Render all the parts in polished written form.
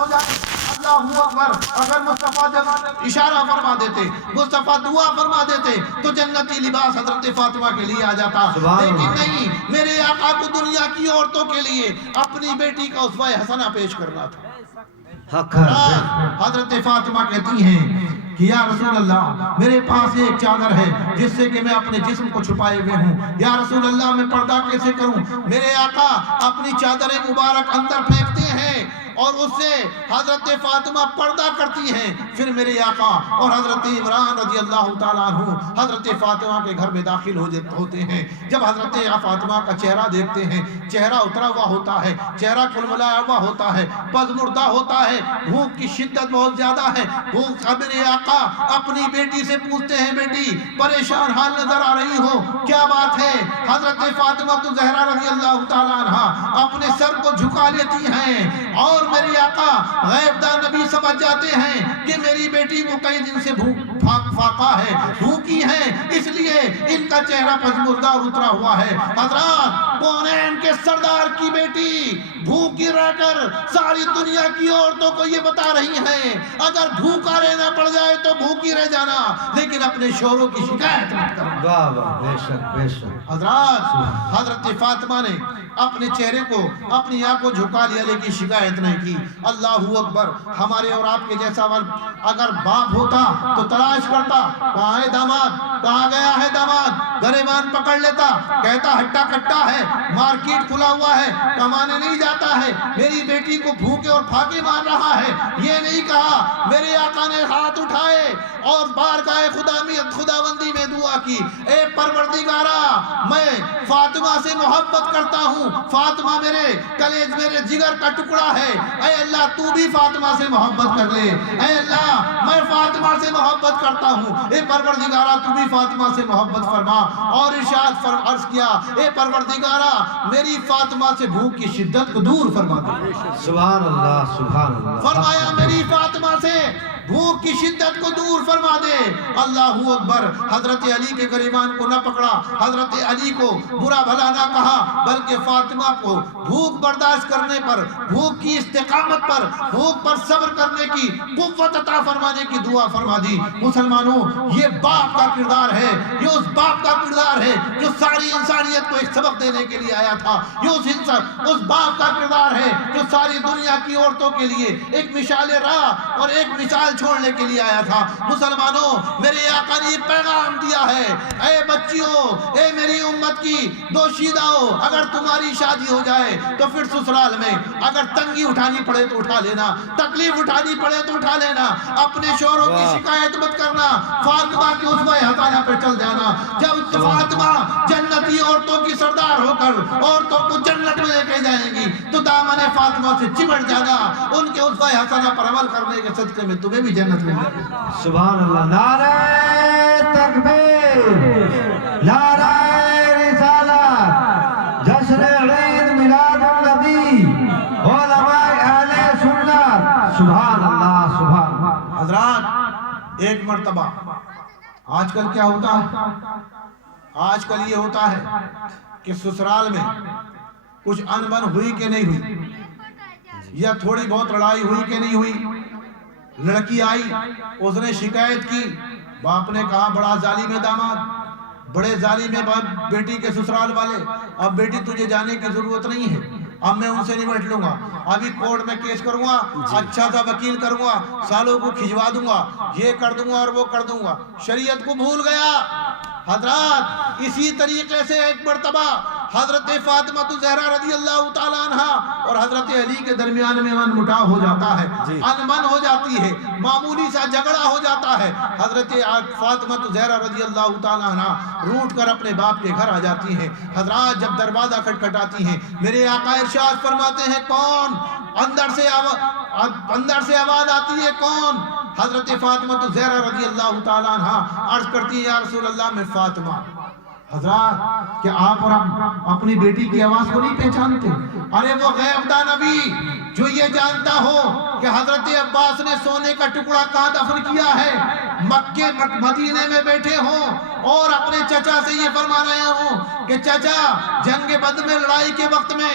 ہو جائے اللہ اکبر. اگر مصطفیٰ جب اشارہ فرما دیتے, مصطفیٰ دعا فرما دیتے تو جنتی لباس حضرت فاطمہ کے لیے آ جاتا. لیکن نہیں, میرے آقا کو دنیا کی عورتوں کے لیے اپنی بیٹی کا اسوہ حسنہ پیش کرنا تھا. حضرت فاطمہ کہتی ہیں کہ یا رسول اللہ میرے پاس ایک چادر ہے جس سے کہ میں اپنے جسم کو چھپائے ہوئے ہوں. یا رسول اللہ میں پردہ کیسے کروں؟ میرے آقا اپنی چادر مبارک اندر پھینکتے ہیں اور اس سے حضرت فاطمہ پردہ کرتی ہیں. پھر میرے آقا اور حضرت عمران رضی اللہ تعالیٰ عنہ حضرت فاطمہ کے گھر میں داخل ہوتے ہیں. جب حضرت فاطمہ کا چہرہ دیکھتے ہیں, چہرہ اترا ہوا ہوتا ہے, چہرہ کھلملایا ہوا ہوتا ہے, پزمردہ ہوتا ہے, بھوک کی شدت بہت زیادہ ہے. بھوک کا میرے آقا اپنی بیٹی سے پوچھتے ہیں, بیٹی پریشان حال نظر آ رہی ہو, کیا بات ہے؟ حضرت فاطمہ تو زہرا رضی اللہ تعالیٰ عنہ اپنے سر کو جھکا لیتی ہیں اور میرے آقا غیب دان نبی سمجھ جاتے ہیں کہ میری بیٹی کو کئی دن سے فاقہ ہے, بھوکی ہے, اس لیے ان کا چہرہ پزمردہ اور اترا ہوا ہے. حضرات, کونین کے سردار کی بیٹی بھوکی رہ کر ساری دنیا کی عورتوں کو یہ بتا رہی ہیں اگر بھوکا رہنا پڑ جائے تو بھوکی رہ جانا, لیکن اپنے شوہروں کی شکایت مت کرنا. واہ واہ, بے شک بے شک. حضرات, حضرت فاطمہ نے اپنے چہرے کو اپنی آنکھ کو جھکا لیا لیکن شکایت نہیں کی. اللہ اکبر. ہمارے اور آپ کے جیسا اگر باپ ہوتا تو تلاش کرتا, کہاں ہے داماد, کہاں گیا ہے داماد, گریبان پکڑ لیتا, کہتا ہٹا کٹا ہے, مارکیٹ کھلا ہوا ہے, کمانے نہیں جاتا ہے, میری بیٹی کو بھوکے اور پھاکے مار رہا ہے. یہ نہیں کہا, میرے آقا نے ہاتھ اٹھائے اور بارگاہ خداوندی میں دعا کی, اے پروردگارا میں فاطمہ سے محبت کرتا ہوں, فاطمہ میرے کلیج میرے جگر کا ٹکڑا ہے, اے اللہ تو بھی فاطمہ سے محبت کر لے, اے اللہ میں فاطمہ سے محبت کرتا ہوں, اے پروردگارا تو بھی فاطمہ سے محبت فرما. اور ارشاد عرض کیا, اے پروردگارا میری فاطمہ سے بھوک کی شدت کو دور فرما دے. سبحان اللہ سبحان اللہ. فرمایا میری فاطمہ سے بھوک کی شدت کو دور فرما دے. اللہ اکبر. حضرت علی کے گریبان کو نہ پکڑا, حضرت علی کو برا بھلا نہ کہا, بلکہ فاطمہ کو بھوک برداشت کرنے پر, بھوک کی استقامت پر, بھوک پر صبر کرنے کی قوت عطا فرمانے کی دعا فرما دی. مسلمانوں, یہ باپ کا کردار ہے, یہ اس باپ کا کردار ہے جو ساری انسانیت کو ایک سبق دینے کے لیے آیا تھا. یہ اس باپ کا کردار ہے جو ساری دنیا کی عورتوں کے لیے ایک مثال راہ اور ایک مثال چھوڑنے کے لیے آیا تھا. مسلمانوں, میرے آقا نے یہ پیغام دیا ہے, اے بچیوں, اے میری امت کی دوشیداؤ, اگر تمہاری شادی ہو جائے تو پھر سسرال میں اگر تنگی اٹھانی پڑے تو اٹھا لینا, تکلیف اٹھانی پڑے تو اٹھا لینا, اپنے شوہروں کی شکایت مت کرنا, فاطمہ کے اسوہ حسنہ پہ چل جانا. جب فاطمہ جنتی عورتوں کی سردار ہو کر عورتوں کو جنت میں لے کے جائیں گی تو دامن فاطمہ سے چمٹ جانا, ان کے اسوہ حسنہ پر عمل کرنے کے صدقے میں تمہیں بھی جنت مل جائے گی. سبحان اللہ. نعرہ تکبیر, نعرہ رسالت, جشن عید میلاد النبی, علماء اہل سنت. سبحان اللہ سبحان اللہ. حضرات, ایک مرتبہ آج کل کیا ہوتا ہے, آج کل یہ ہوتا ہے کہ سسرال میں کچھ انبن ہوئی کہ نہیں ہوئی, یا تھوڑی بہت لڑائی ہوئی کہ نہیں ہوئی, لڑکی آئی, اس نے شکایت کی, باپ نے کہا بڑا ظالم ہے داماد, بڑے ظالم ہے بیٹی کے سسرال والے, اب بیٹی تجھے جانے کی ضرورت نہیں ہے, اب میں ان سے نمٹ لوں گا, ابھی کورٹ میں کیس کروں گا, اچھا سا وکیل کروں گا, سالوں کو کھجوا دوں گا, یہ کر دوں گا اور وہ کر دوں گا, شریعت کو بھول گیا. حضرات, اسی طریقے سے ایک مرتبہ حضرت فاطمہ زہرا رضی اللہ تعالیٰ عنہ اور حضرت علی کے درمیان میں من مٹاؤ ہو جاتا ہے, انبن ہو جاتی ہے, معمولی سا جھگڑا ہو جاتا ہے. حضرت فاطمہ زہرا رضی اللہ تعالیٰ عنہ روٹ کر اپنے باپ کے گھر آ جاتی ہیں. حضرات, جب دروازہ کھٹکھٹاتی ہیں, میرے آقا ارشاد فرماتے ہیں, کون؟ اندر سے آواز آتی ہے, کون؟ حضرت فاطمہ زہرا رضی اللہ تعالیٰ عنہ عرض کرتی ہے, یا رسول اللہ میں فاطمہ. حضرات, کہ آپ اور اپنی بیٹی کی آواز کو نہیں پہچانتے؟ ارے وہ غیب دان نبی جو یہ جانتا ہو کہ حضرت عباس نے سونے کا ٹکڑا کہاں دفن کیا ہے, مکے مدینے میں بیٹھے ہوں اور اپنے چچا سے یہ فرما رہے ہوں کہ چچا جنگ بدر میں لڑائی کے وقت میں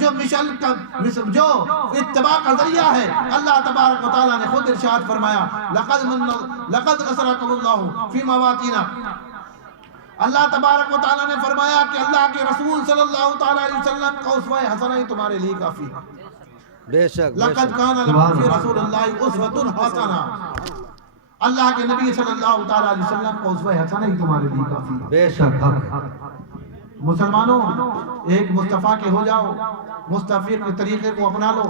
جو مشل کا جو اتباع کا ذریعہ ہے، اللہ تبارک و تعالیٰ نے خود ارشاد فرمایا لقد نصرکم اللہ فی مواطن، اللہ تبارک و تعالیٰ نے فرمایا کہ اللہ کے رسول صلی اللہ تعالیٰ علیہ وسلم کا اسوہ حسنہ ہی تمہارے لیے کافی ہے۔ بے شک لقد کان لکم فی رسول اللہ اسوۃ حسنہ، اللہ کے نبی صلی اللہ تعالیٰ علیہ وسلم کا اسوہ حسنہ ہی تمہارے لیے کافی ہے۔ بے شک مسلمانوں ایک مصطفیٰ کے ہو جاؤ، مصطفی کے طریقے کو اپنا لو۔